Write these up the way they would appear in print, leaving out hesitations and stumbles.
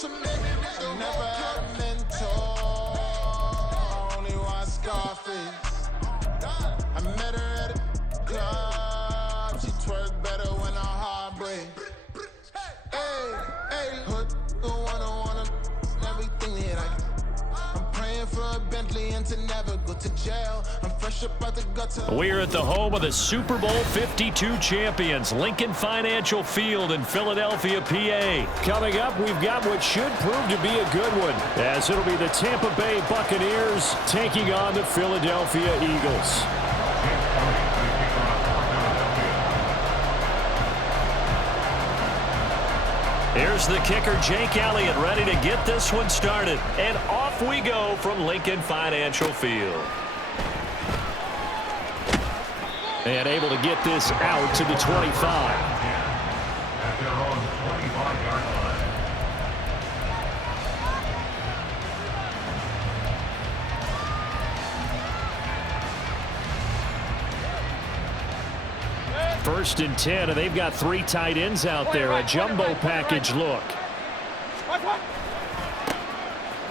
Never had a mentor, only one Scarface. I met her at a club, she twerk better when I heartbreak. Hey, hood, wanna, everything that I can. I'm praying for a Bentley and to never go to jail. I'm fresh up out the gutter. We're at the home of the Super Bowl 52 champions, Lincoln Financial Field in Philadelphia, PA. Coming up, we've got what should prove to be a good one, as it'll be the Tampa Bay Buccaneers taking on the Philadelphia Eagles. Here's the kicker, Jake Elliott, ready to get this one started. And off we go from Lincoln Financial Field. And able to get this out to the 25. At their own 25-yard line. First and 10, and they've got 3 tight ends out there. A jumbo package look.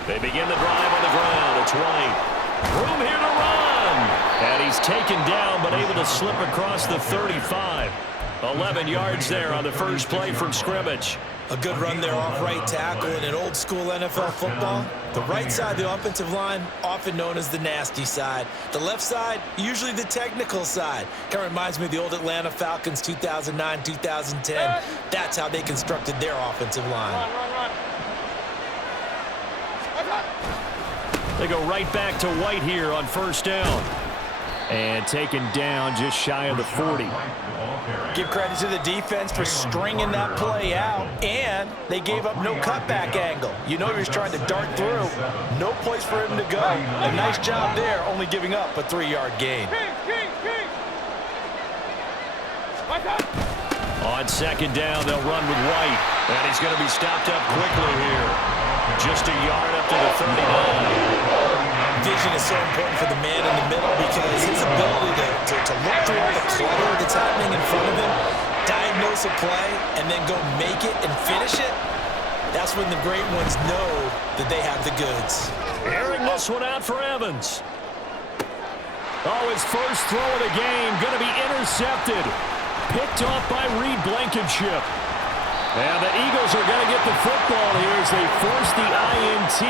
They begin the drive on the ground. It's White. Room here to run. And he's taken down, but able to slip across the 35. 11 yards there on the first play from scrimmage. A good run there off right tackle. In an old school NFL football, the right side of the offensive line, often known as the nasty side. The left side, usually the technical side. Kind of reminds me of the old Atlanta Falcons 2009, 2010. That's how they constructed their offensive line. They go right back to White here on first down. And taken down just shy of the 40. Give credit to the defense for stringing that play out, and they gave up no cutback angle. You know he was trying to dart through. No place for him to go. A nice job there, only giving up a 3-yard gain. On second down, they'll run with White. And he's going to be stopped up quickly here. Just a yard up to the 39. Vision is so important for the man in the middle because his ability to look through all the clutter that's happening in front of him, diagnose a play, and then go make it and finish it, that's when the great ones know that they have the goods. Airing this one out for Evans. Oh, his first throw of the game going to be intercepted. Picked off by Reed Blankenship. And the Eagles are going to get the football here as they force the INT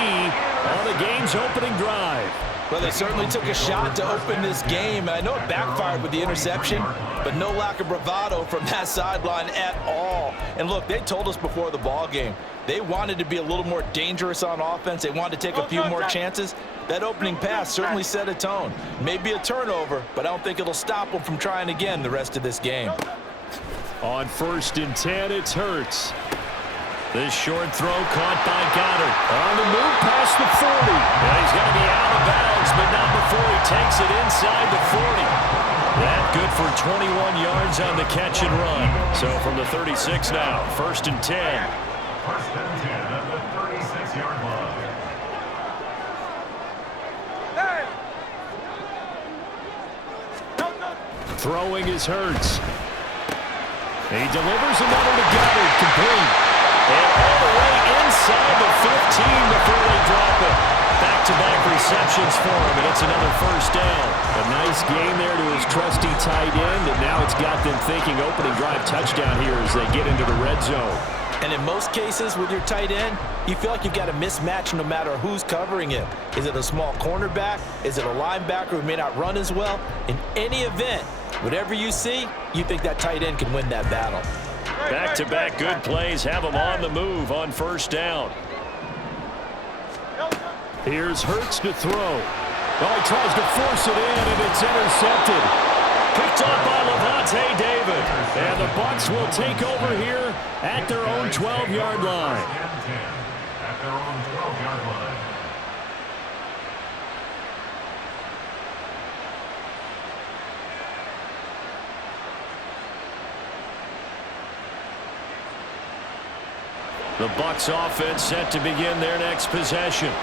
on the game's opening drive. Well, they certainly took a shot to open this game. I know it backfired with the interception, but no lack of bravado from that sideline at all. And look, they told us before the ball game, they wanted to be a little more dangerous on offense. They wanted to take a few more chances. That opening pass certainly set a tone. Maybe a turnover, but I don't think it'll stop them from trying again the rest of this game. On first and 10, it's Hurts. This short throw caught by Goddard. On the move past the 40. And he's going to be out of bounds, but not before he takes it inside the 40. That good for 21 yards on the catch and run. So from the 36 now, first and 10. First and 10 at the 36-yard line. Throwing is Hurts. He delivers another to Goddard, complete. And all the way inside the 15 before they drop it. Back-to-back receptions for him, and it's another first down. A nice gain there to his trusty tight end, and now it's got them thinking opening drive touchdown here as they get into the red zone. And in most cases with your tight end, you feel like you've got a mismatch no matter who's covering him. Is it a small cornerback? Is it a linebacker who may not run as well? In any event, whatever you see, you think that tight end can win that battle. Back-to-back good plays have him on the move on first down. Here's Hurts to throw. Well, he tries to force it in, and it's intercepted. Picked up by Levante David. And the Bucs will take over here at their own 12-yard line. At their own 12-yard line. The Bucs offense set to begin their next possession.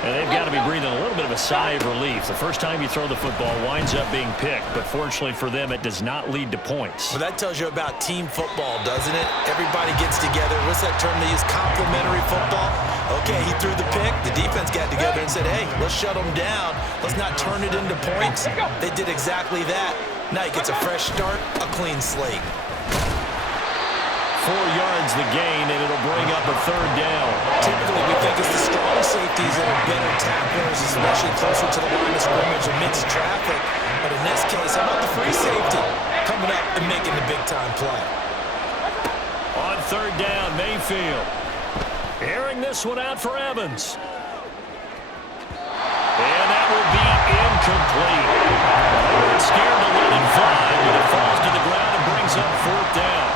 And they've got to be breathing a little bit of a sigh of relief. The first time you throw the football winds up being picked, but fortunately for them, it does not lead to points. Well, that tells you about team football, doesn't it? Everybody gets together. What's that term they use? Complementary football. Okay, he threw the pick. The defense got together and said, hey, let's shut them down. Let's not turn it into points. They did exactly that. Now he gets a fresh start, a clean slate. 4 yards the gain, and it'll bring up a third down. Typically, we think it's the strong safeties that are better tacklers, especially closer to the line of scrimmage amidst traffic. But in this case, how about the free safety coming up and making the big-time play? On third down, Mayfield. Airing this one out for Evans. And that will be incomplete. They're scared to let it fly, but it falls to the ground and brings up fourth down.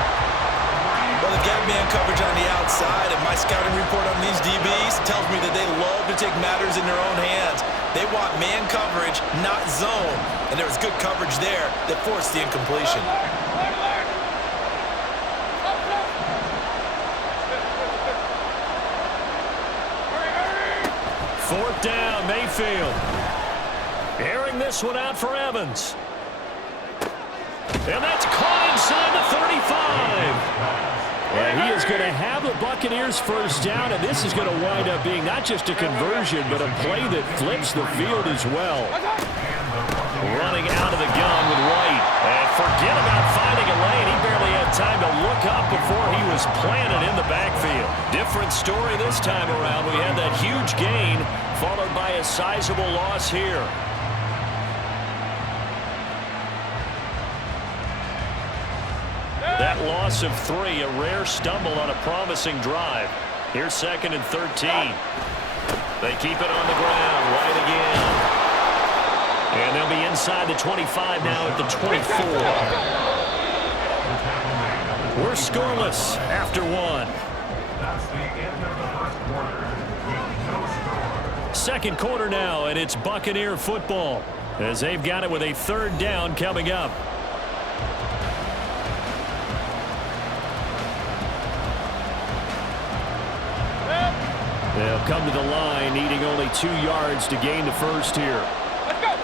Well, they've got man coverage on the outside, and my scouting report on these DBs tells me that they love to take matters in their own hands. They want man coverage, not zone. And there was good coverage there that forced the incompletion. Fourth down, Mayfield. Airing this one out for Evans. And that's caught inside the 35. He is going to have the Buccaneers first down, and this is going to wind up being not just a conversion, but a play that flips the field as well. Running out of the gun with White. And forget about finding a lane. He barely had time to look up before he was planted in the backfield. Different story this time around. We had that huge gain, followed by a sizable loss here. That loss of 3, a rare stumble on a promising drive. Here's 2nd and 13. They keep it on the ground, White again. And they'll be inside the 25 now at the 24. We're scoreless after 1. That's the end of the first quarter. No score. Second quarter now, and it's Buccaneer football as they've got it with a third down coming up. They'll come to the line, needing only 2 yards to gain the first here. Let's go.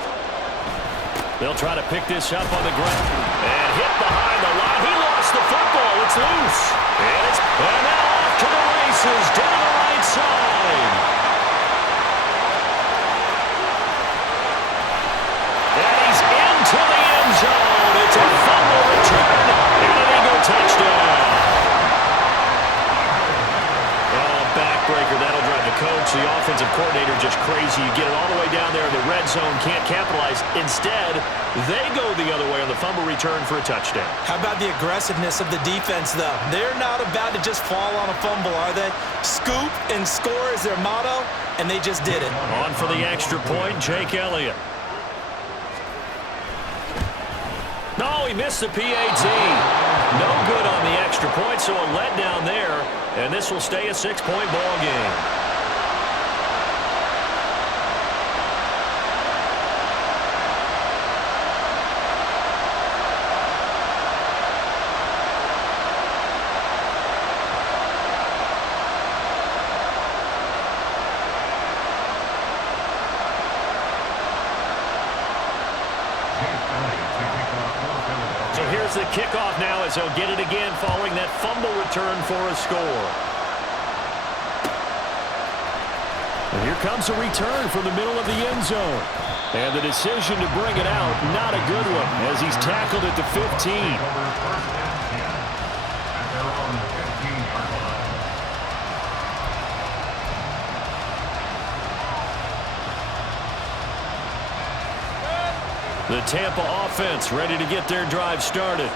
They'll try to pick this up on the ground. And hit behind the line. He lost the football. It's loose. And now off to the races down the right side. And he's into the end zone. It's a fumble return and an Eagle touchdown. Backbreaker, that'll drive the coach, the offensive coordinator, just crazy. You get it all the way down there in the red zone, can't capitalize. Instead, they go the other way on the fumble return for a touchdown. How about the aggressiveness of the defense, though? They're not about to just fall on a fumble, are they? Scoop and score is their motto, and they just did it. On for the extra point, Jake Elliott. No, he missed the PAT. No good on the extra point, so a letdown there. And this will stay a 6-point ball game. So here's the kickoff now as they'll get it again following that fumble return for a score. And here comes a return from the middle of the end zone. And the decision to bring it out, not a good one, as he's tackled at the 15. The Tampa offense ready to get their drive started.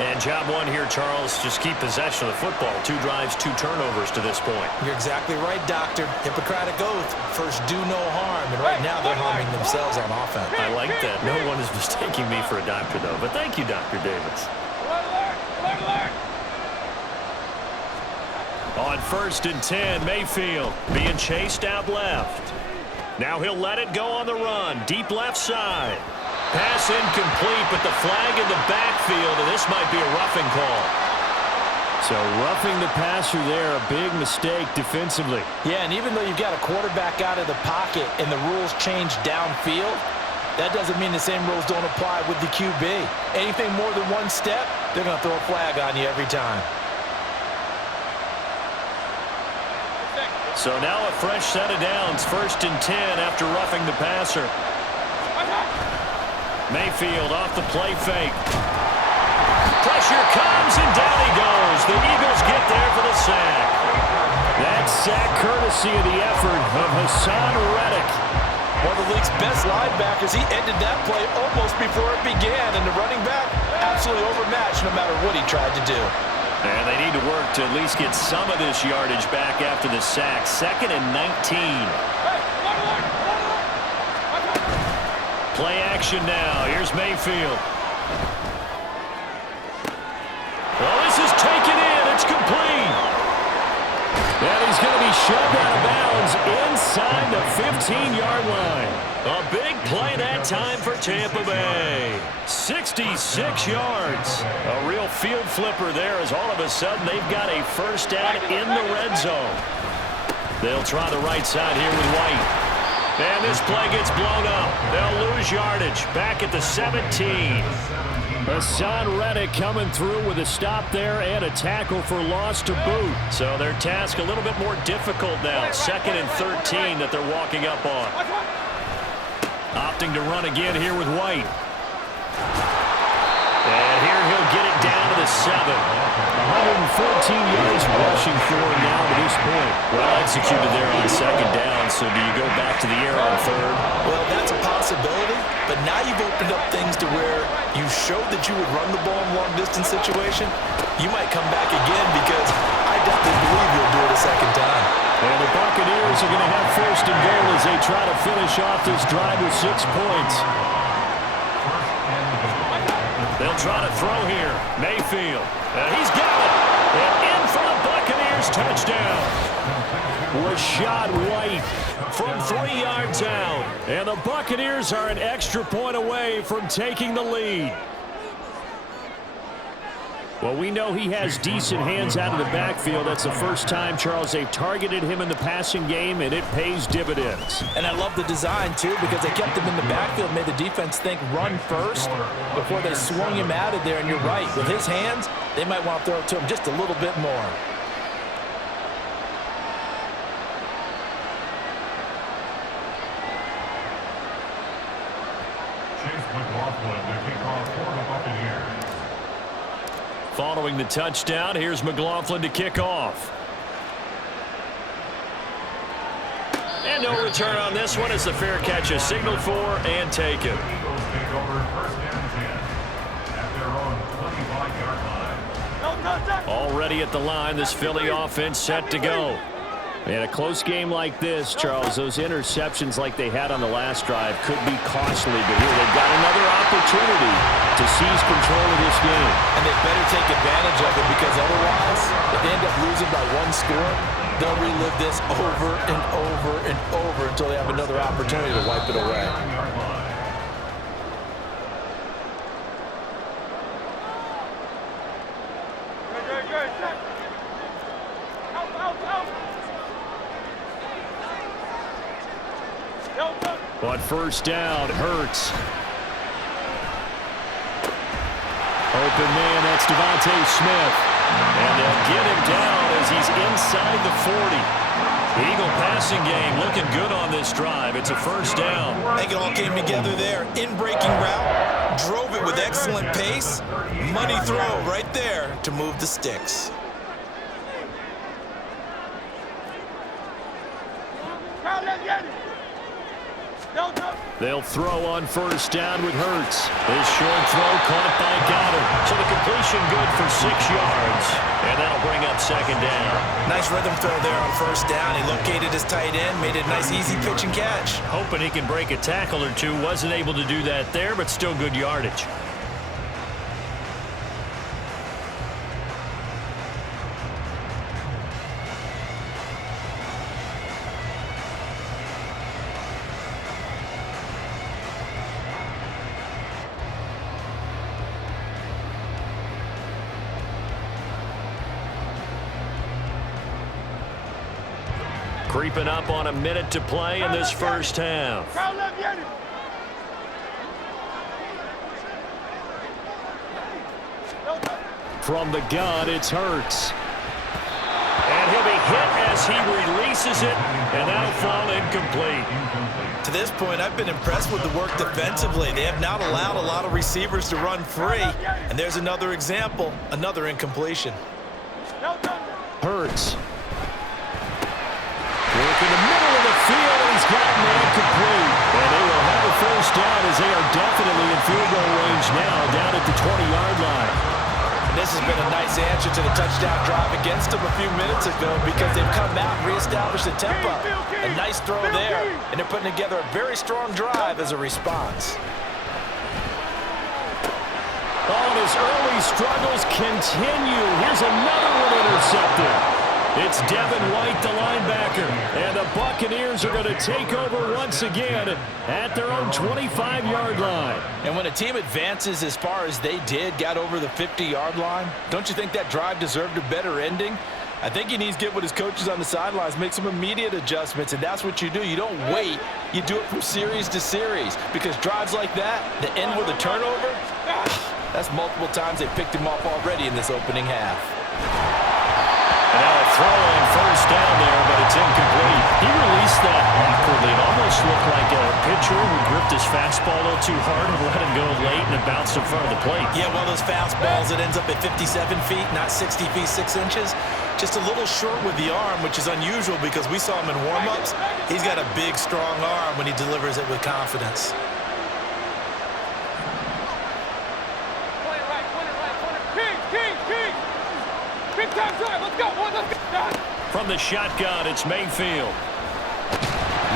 And job one here, Charles, just keep possession of the football. 2 drives, 2 turnovers to this point. You're exactly right, Doctor. Hippocratic oath. First, do no harm. And right now, they're harming themselves on offense. I like that. No one is mistaking me for a doctor, though. But thank you, Dr. Davis. On 1st and 10, Mayfield being chased out left. Now he'll let it go on the run. Deep left side. Pass incomplete, but the flag in the backfield, and this might be a roughing call. So roughing the passer there, a big mistake defensively. Yeah, and even though you've got a quarterback out of the pocket and the rules change downfield, that doesn't mean the same rules don't apply with the QB. Anything more than one step, they're going to throw a flag on you every time. So now a fresh set of downs, 1st and 10 after roughing the passer. Mayfield off the play fake. Pressure comes, and down he goes. The Eagles get there for the sack. That sack courtesy of the effort of Hassan Reddick. One of the league's best linebackers. He ended that play almost before it began, and the running back absolutely overmatched no matter what he tried to do. And they need to work to at least get some of this yardage back after the sack. 2nd and 19. Play action now. Here's Mayfield. Well, this is taken in. It's complete. And he's going to be shoved out of bounds inside the 15-yard line. A big play that time for Tampa Bay. 66 yards. A real field flipper there as all of a sudden they've got a first down in the red zone. They'll try the right side here with White. And this play gets blown up. They'll lose yardage. Back at the 17. Hassan Reddick coming through with a stop there and a tackle for loss to boot. So their task a little bit more difficult now. 2nd and 13 that they're walking up on. Opting to run again here with White. And here he'll get it down to the 7. 114 yards rushing for him now to this point. Well executed there on 2nd down. So do you go back to the air on 3rd? Well, that's a possibility. But now you've opened up things to where you showed that you would run the ball in long-distance situation. You might come back again because I definitely believe you'll do it a 2nd time. And the Buccaneers are going to have 1st and goal as they try to finish off this drive with 6 points. They'll try to throw here. Mayfield. He's got it. And in for the Buccaneers touchdown. Rashad White from 3 yards out. And the Buccaneers are an extra point away from taking the lead. Well, we know he has decent hands out of the backfield. That's the first time, Charles, they've targeted him in the passing game, and it pays dividends. And I love the design, too, because they kept him in the backfield, made the defense think run first before they swung him out of there. And you're right, with his hands, they might want to throw it to him just a little bit more. Following the touchdown, here's McLaughlin to kick off. And no return on this one as the fair catch is signaled for and taken. Already at the line, this Philly offense set to go. And a close game like this, Charles, those interceptions like they had on the last drive could be costly. But here they've got another opportunity to seize control of this game. And they better take advantage of it because otherwise, if they end up losing by 1 score, they'll relive this over and over and over until they have another opportunity to wipe it away. On 1st down, Hurts. Open man, that's Devontae Smith. And they'll get him down as he's inside the 40. The Eagle passing game looking good on this drive. It's a 1st down. I think it all came together there. In-breaking route, drove it with excellent pace. Money throw right there to move the sticks. They'll throw on 1st down with Hurts. This short throw caught by Goddard. So the completion good for 6 yards. And that'll bring up 2nd down. Nice rhythm throw there on 1st down. He located his tight end, made it a nice easy pitch and catch. Hoping he can break a tackle or two. Wasn't able to do that there, but still good yardage. Creeping up on a minute to play in this first half. From the gun, it's Hurts. And he'll be hit as he releases it, and that'll fall incomplete. To this point, I've been impressed with the work defensively. They have not allowed a lot of receivers to run free. And there's another example, another incompletion. Hurts. Work in the middle of the field, and he's got an incomplete. And they will have a first down as they are definitely in field goal range now, down at the 20-yard line. And this has been a nice answer to the touchdown drive against them a few minutes ago because they've come out and reestablished the tempo. A nice throw there, and they're putting together a very strong drive as a response. Oh, his early struggles continue. Here's another one intercepted. It's Devin White, the linebacker, and the Buccaneers are going to take over once again at their own 25-yard line. And when a team advances as far as they did, got over the 50-yard line, don't you think that drive deserved a better ending? I think he needs to get with his coaches on the sidelines, make some immediate adjustments, and that's what you do. You don't wait. You do it from series to series because drives like that end with a turnover, that's multiple times they picked him off already in this opening half. And now a throw on first down there, but it's incomplete. He released that awkwardly. It almost looked like a pitcher who gripped his fastball a little too hard and let him go late, and it bounced in front of the plate. Yeah, well, those fastballs, it ends up at 57 feet, not 60 feet, 6 inches. Just a little short with the arm, which is unusual because we saw him in warm-ups. He's got a big, strong arm when he delivers it with confidence. From the shotgun, it's Mayfield.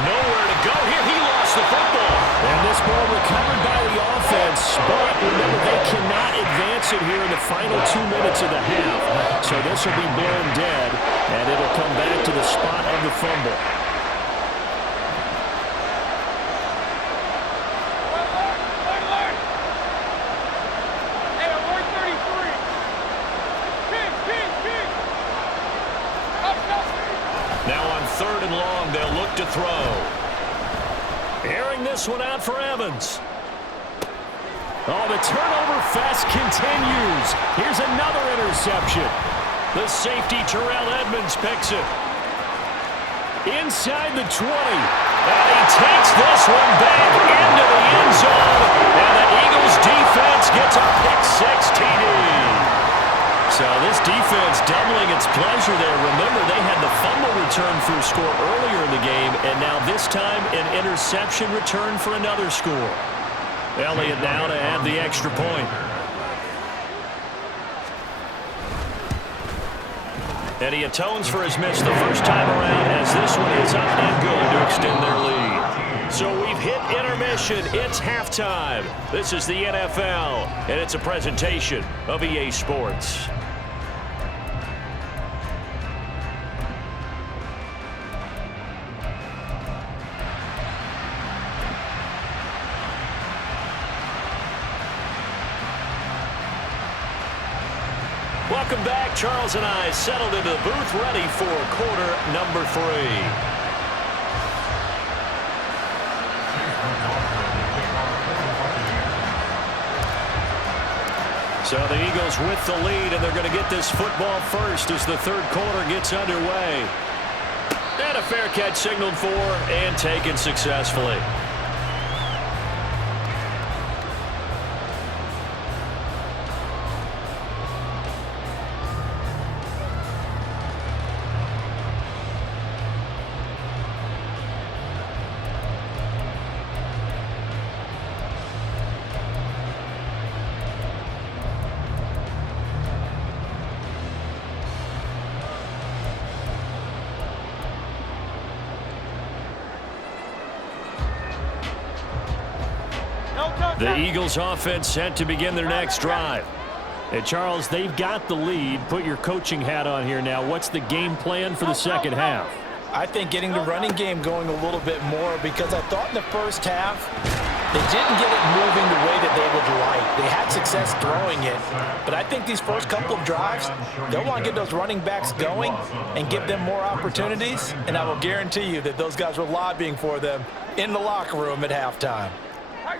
Nowhere to go here. He lost the football. And this ball recovered by the offense. But remember, they cannot advance it here in the final 2 minutes of the half. So this will be blown dead, and it'll come back to the spot of the fumble. Now on 3rd and long, they'll look to throw. Airing this one out for Evans. Oh, the turnover fest continues. Here's another interception. The safety, Terrell Edmonds, picks it. Inside the 20. And he takes this one back into the end zone. And the Eagles defense gets a pick-6 TD. So this defense doubling its pleasure there. Remember, they had the fumble return for a score earlier in the game, and now this time an interception return for another score. Elliott now to add the extra point. And he atones for his miss the first time around as this one is up and good to extend their lead. So we've hit intermission. It's halftime. This is the NFL, and it's a presentation of EA Sports. Welcome back. Charles and I settled into the booth ready for quarter number 3. So the Eagles with the lead, and they're going to get this football first as the third quarter gets underway. And a fair catch signaled for and taken successfully. The Eagles offense set to begin their next drive. And Charles, they've got the lead. Put your coaching hat on here now. What's the game plan for the second half? I think getting the running game going a little bit more because I thought in the first half They didn't get it moving the way that they would like. They had success throwing it, but I think these first couple of drives, they'll want to get those running backs going and give them more opportunities, and I will guarantee you that those guys were lobbying for them in the locker room at halftime.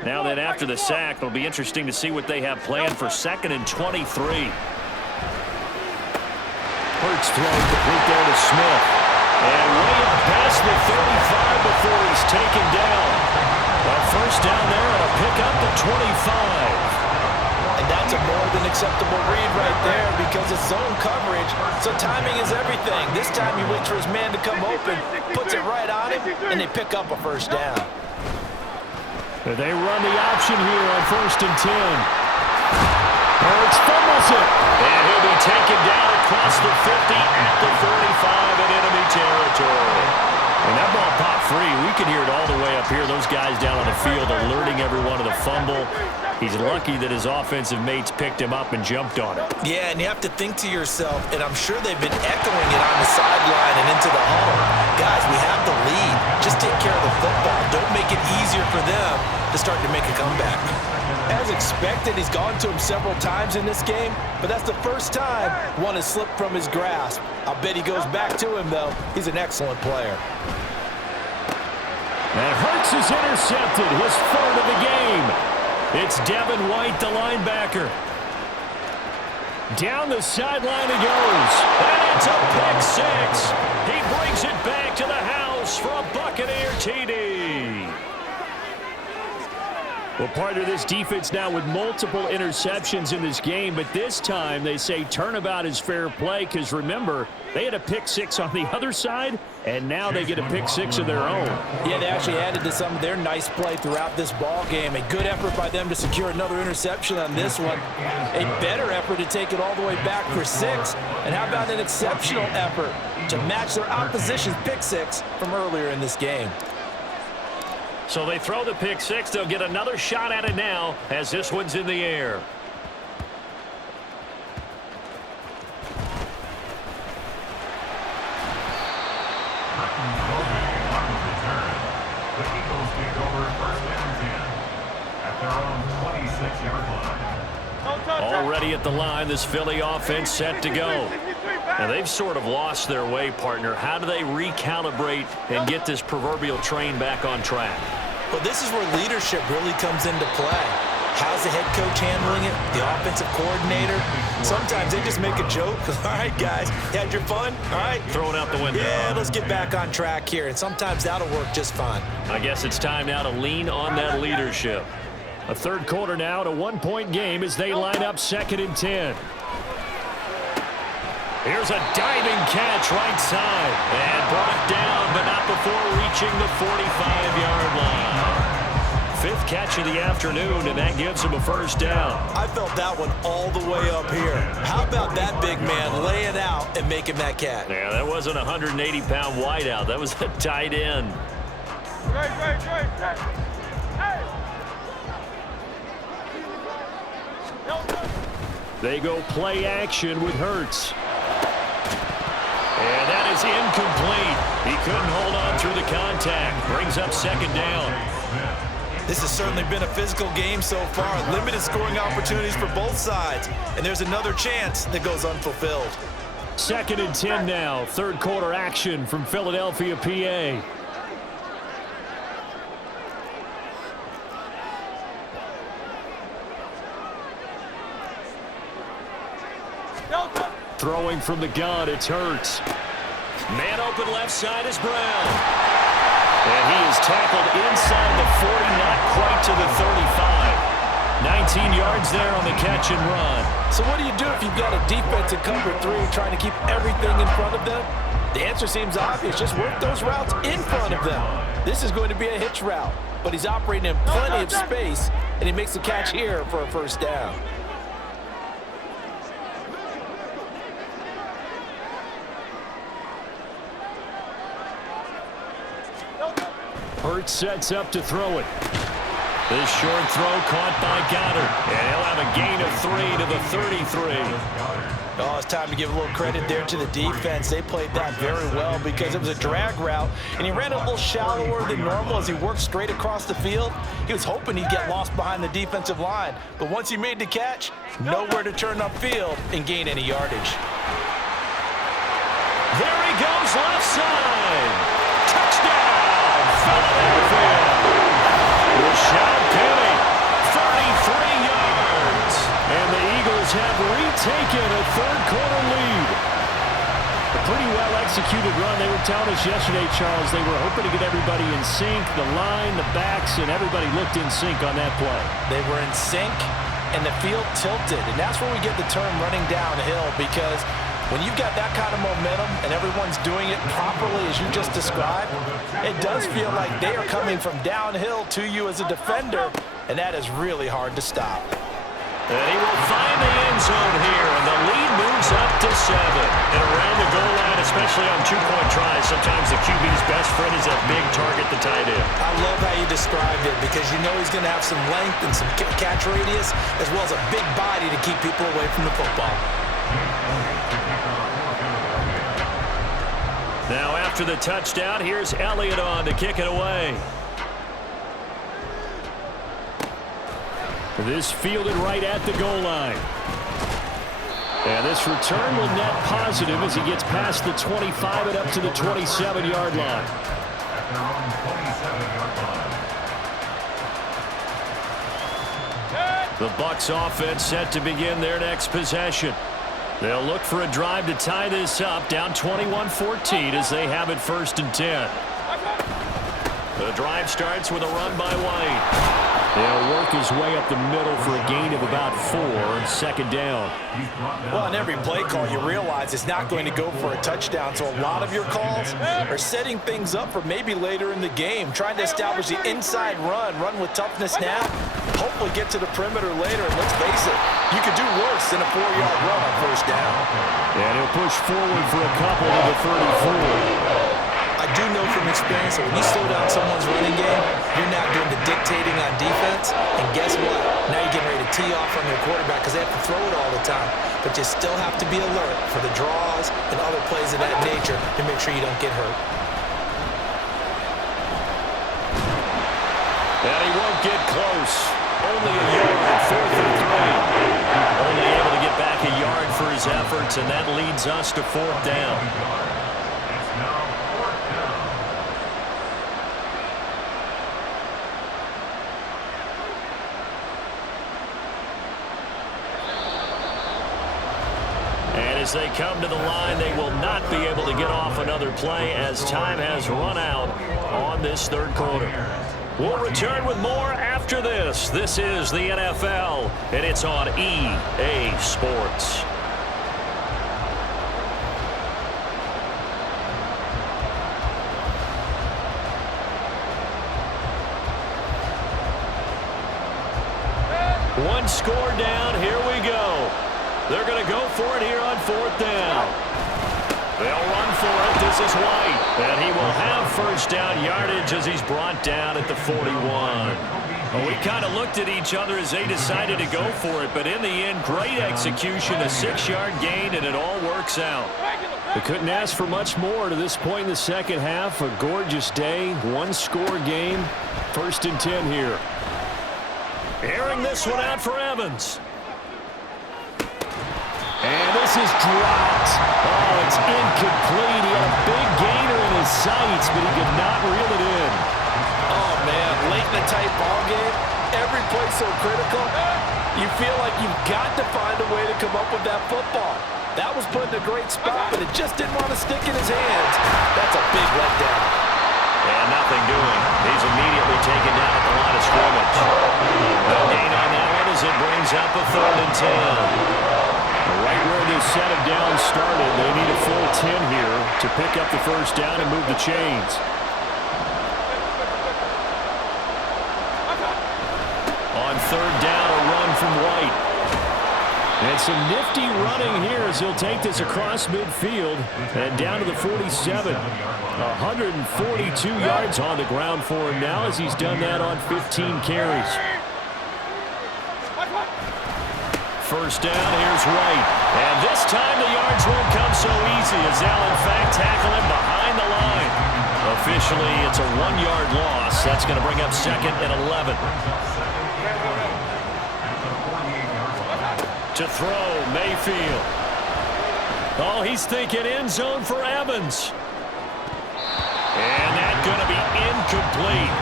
Now then, after the sack, it'll be interesting to see what they have planned for 2nd and 23. Hurts throw complete there to Smith. And way past the 35 before he's taken down. A first down there and a pick up the 25. And that's a more than acceptable read right there because it's zone coverage, so timing is everything. This time he waits for his man to come open, puts it right on him, and they pick up a first down. They run the option here on 1st and 10. Hurts fumbles it. And he'll be taken down across the 50 at the 45 in enemy territory. And that ball popped free. We can hear it all the way up here. Those guys down on the field alerting everyone of the fumble. He's lucky that his offensive mates picked him up and jumped on him. Yeah, and you have to think to yourself, and I'm sure they've been echoing it on the sideline and into the huddle. Guys, we have the lead. Just take care of the football. Don't make it easier for them to start to make a comeback. As expected, he's gone to him several times in this game, but that's the first time one has slipped from his grasp. I'll bet he goes back to him, though. He's an excellent player. And Hurts is intercepted, his 3rd of the game. It's Devin White, the linebacker. Down the sideline he goes. And it's a pick 6. He brings it back to the house for a Buccaneer TD. Well, part of this defense now with multiple interceptions in this game, but this time they say turnabout is fair play because, remember, they had a pick 6 on the other side, and now they get a pick 6 of their own. Yeah, they actually added to some of their nice play throughout this ball game. A good effort by them to secure another interception on this one. A better effort to take it all the way back for 6. And how about an exceptional effort to match their opposition's pick 6 from earlier in this game? So they throw the pick 6. They'll get another shot at it now as this one's in the air. The Eagles take over 1st and 10 at their own 26-yard line. Already at the line, this Philly offense set to go. Now, they've sort of lost their way, partner. How do they recalibrate and get this proverbial train back on track? Well, this is where leadership really comes into play. How's the head coach handling it? The offensive coordinator? Sometimes they just make a joke. All right, guys, you had your fun? All right. Throw it out the window. Yeah, let's get back on track here. And sometimes that'll work just fine. I guess it's time now to lean on that leadership. A 3rd quarter now, at a 1-point game as they line up 2nd and 10. Here's a diving catch right side. And brought down, but not before reaching the 45-yard line. 5th catch of the afternoon, and that gives him a first down. I felt that one all the way up here. How about that big man laying out and making that catch? Yeah, that wasn't a 180-pound wideout. That was a tight end. They go play action with Hurts. And that is incomplete. He couldn't hold on through the contact. Brings up 2nd down. This has certainly been a physical game so far. Limited scoring opportunities for both sides. And there's another chance that goes unfulfilled. 2nd and 10 now. 3rd quarter action from Philadelphia, PA. Throwing from the gun, it's Hurts. Man open left side is Brown. And he is tackled inside the 40, not quite to the 35. 19 yards there on the catch and run. So what do you do if you've got a defense in cover 3 trying to keep everything in front of them? The answer seems obvious. Just work those routes in front of them. This is going to be a hitch route, but he's operating in plenty of space, and he makes the catch here for a first down. Hurts sets up to throw it. This short throw caught by Goddard. And he'll have a gain of 3 to the 33. Oh, it's time to give a little credit there to the defense. They played that very well because it was a drag route, and he ran a little shallower than normal as he worked straight across the field. He was hoping he'd get lost behind the defensive line, but once he made the catch, nowhere to turn upfield and gain any yardage. There he goes, left side. Touchdown, Philadelphia. Rashad Penny, 33 yards. And the Eagles have retaken a third-quarter lead. A pretty well-executed run. They were telling us yesterday, Charles, they were hoping to get everybody in sync, the line, the backs, and everybody looked in sync on that play. They were in sync, and the field tilted. And that's where we get the term running downhill, because when you've got that kind of momentum and everyone's doing it properly as you just described, it does feel like they are coming from downhill to you as a defender, and that is really hard to stop. And he will find the end zone here, and the lead moves up to 7. And around the goal line, especially on two-point tries, sometimes the QB's best friend is that big target, the tight end. I love how you described it, because you know he's going to have some length and some catch radius, as well as a big body to keep people away from the football. Now after the touchdown, here's Elliott on to kick it away. This fielded right at the goal line. And this return will net positive as he gets past the 25 and up to the 27-yard line. The Bucs offense set to begin their next possession. They'll look for a drive to tie this up, down 21-14 as they have it 1st and 10. The drive starts with a run by White. They'll work his way up the middle for a gain of about 4, 2nd down. Well, in every play call, you realize it's not going to go for a touchdown, so a lot of your calls are setting things up for maybe later in the game, trying to establish the inside run with toughness now, hopefully get to the perimeter later, and let's face it, you could do worse than a 4-yard run on 1st down. And he'll push forward for a couple to the 34. I do know from experience that when you slow down someone's running game, you're not doing the dictating on defense. And guess what? Now you're getting ready to tee off on their quarterback because they have to throw it all the time. But you still have to be alert for the draws and other plays of that nature to make sure you don't get hurt. And he won't get close. Only a yard, 4th and 3. Only able to get back a yard for his efforts, and that leads us to 4th down. As they come to the line, they will not be able to get off another play as time has run out on this 3rd quarter. We'll return with more after this. This is the NFL, and it's on EA Sports. One score down. Here we go. They're going to go for it here on 4th down. They'll run for it. This is White. And he will have 1st down yardage as he's brought down at the 41. Well, we kind of looked at each other as they decided to go for it. But in the end, great execution, a 6-yard gain, and it all works out. They couldn't ask for much more to this point in the second half. A gorgeous day, 1-score game. 1st and 10 here. Airing this one out for Evans. And this is dropped. Oh, it's incomplete. He had a big gainer in his sights, but he could not reel it in. Oh, man, late in the tight ball game, every play so critical, you feel like you've got to find a way to come up with that football. That was put in a great spot, but it just didn't want to stick in his hands. That's a big letdown. And nothing doing. He's immediately taken down at the line of scrimmage. No gain on that one as it brings up a 3rd and 10. Right where this set of downs started, they need a full 10 here to pick up the 1st down and move the chains. On 3rd down, a run from White. And some nifty running here as he'll take this across midfield and down to the 47. 142 yards on the ground for him now as he's done that on 15 carries. first down. Here's White. And this time the yards won't come so easy as they'll, in fact, tackle him behind the line. Officially, it's a 1-yard loss. That's going to bring up 2nd and 11. To throw, Mayfield. Oh, he's thinking end zone for Evans. And that's going to be incomplete.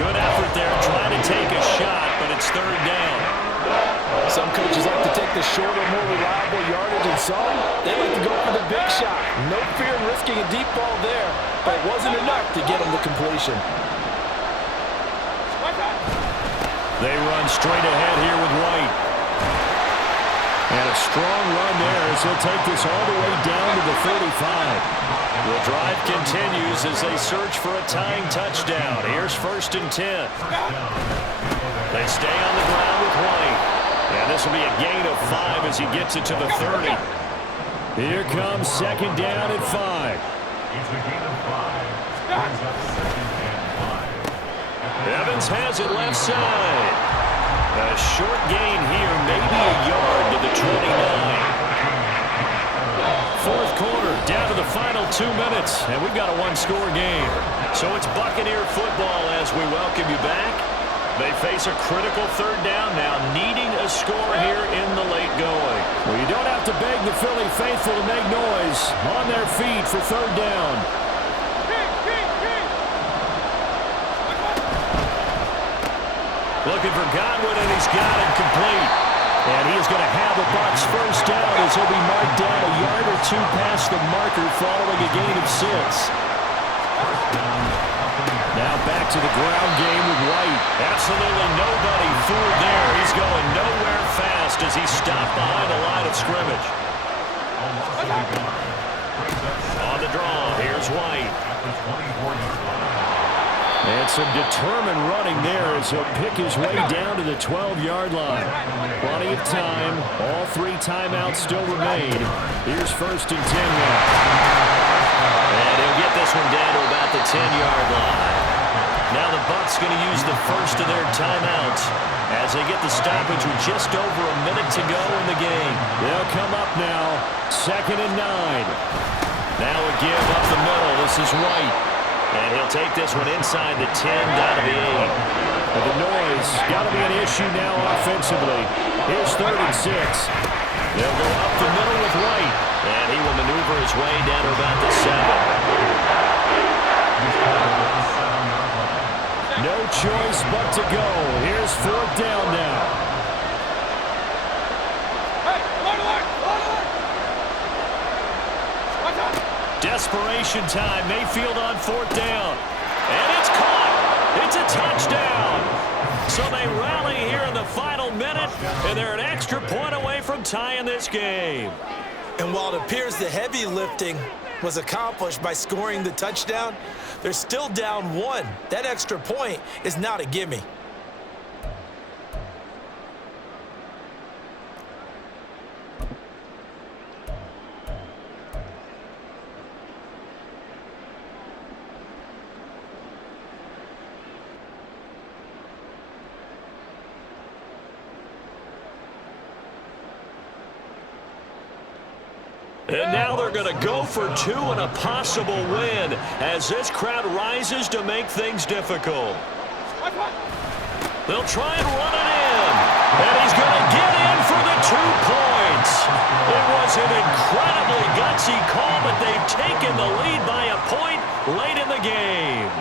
Good effort there trying to take a shot, but it's 3rd down. Some coaches like to take the shorter, more reliable yardage, and some, they like to go for the big shot. No fear in risking a deep ball there, but it wasn't enough to get him the completion. They run straight ahead here with White. And a strong run there as he'll take this all the way down to the 35. The drive continues as they search for a tying touchdown. Here's 1st and 10. They stay on the ground with White. And this will be a gain of 5 as he gets it to the 30. Here comes 2nd down at 5. It's a gain of 5. Brings up 2nd and 5. Evans has it left side. A short gain here, maybe a yard to the 29. 4th quarter, down to the final 2 minutes, and we've got a 1-score game. So it's Buccaneer football as we welcome you back. They face a critical 3rd down now, needing a score here in the late going. Well, you don't have to beg the Philly faithful to make noise. On their feet for 3rd down. Looking for Godwin, and he's got it complete. And he is going to have a Bucs first down as he'll be marked down a yard or 2 past the marker following a gain of 6. Now back to the ground game with White. Absolutely nobody fooled there. He's going nowhere fast as he stopped behind the line of scrimmage. On the draw, here's White. And some determined running there as he'll pick his way down to the 12-yard line. Plenty of time. All 3 timeouts still remain. Here's 1st and 10 now. And he'll get this one down to about the 10-yard line. Now the Bucs going to use the first of their timeouts as they get the stoppage with just over a minute to go in the game. They'll come up now. 2nd and 9. Now a give up the middle. This is White. And he'll take this one inside the 10 down to the 8. But the noise got to be an issue now offensively. Here's 3rd and 6. They'll go up the middle with White. And he will maneuver his way down to about the 7. No choice but to go. Here's 4th down now. Desperation time. Mayfield on 4th down. And it's caught. It's a touchdown. So they rally here in the final minute, and they're an extra point away from tying this game. And while it appears the heavy lifting was accomplished by scoring the touchdown, they're still down 1. That extra point is not a gimme. And now they're going to go for 2 and a possible win as this crowd rises to make things difficult. They'll try and run it in. And he's going to get in for the 2 points. It was an incredibly gutsy call, but they've taken the lead by a point late in the game.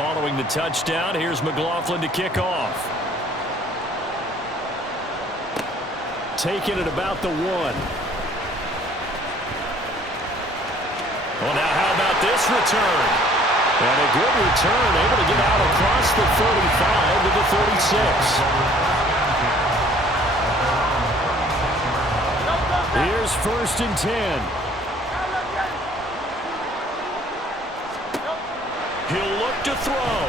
Following the touchdown, here's McLaughlin to kick off. Taking it about the 1. Well, now how about this return? And a good return, able to get out across the 35 to the 36. Here's 1st and 10. He'll look to throw.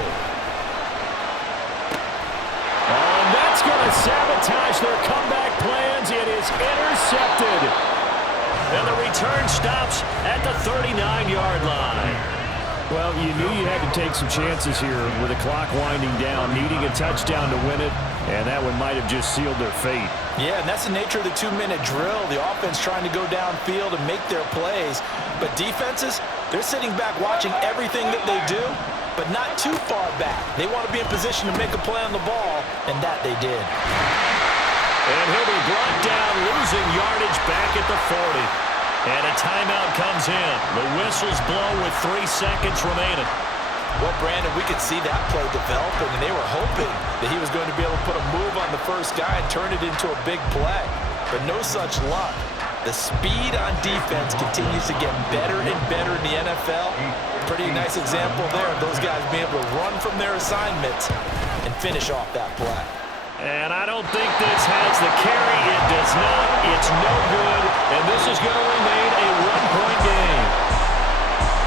And that's going to sabotage their comeback plans. It is intercepted. And the return stops at the 39-yard line. Well, you knew you had to take some chances here with the clock winding down, needing a touchdown to win it. And that one might have just sealed their fate. Yeah, and that's the nature of the 2-minute drill. The offense trying to go downfield and make their plays. But defenses, they're sitting back watching everything that they do, but not too far back. They want to be in position to make a play on the ball, and that they did. And he'll be brought down, losing yardage back at the 40. And a timeout comes in. The whistle's blown with 3 seconds remaining. Well, Brandon, we could see that play developing, and they were hoping that he was going to be able to put a move on the first guy and turn it into a big play. But no such luck. The speed on defense continues to get better and better in the NFL. Pretty nice example there of those guys being able to run from their assignments and finish off that play. And I don't think this has the carry. It does not. It's no good. And this is going to remain a 1-point game.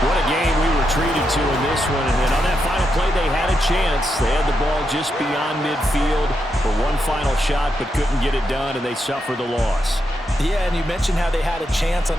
What a game we were treated to in this one. And on that final play, they had a chance. They had the ball just beyond midfield for one final shot, but couldn't get it done, and they suffer the loss. Yeah, and you mentioned how they had a chance on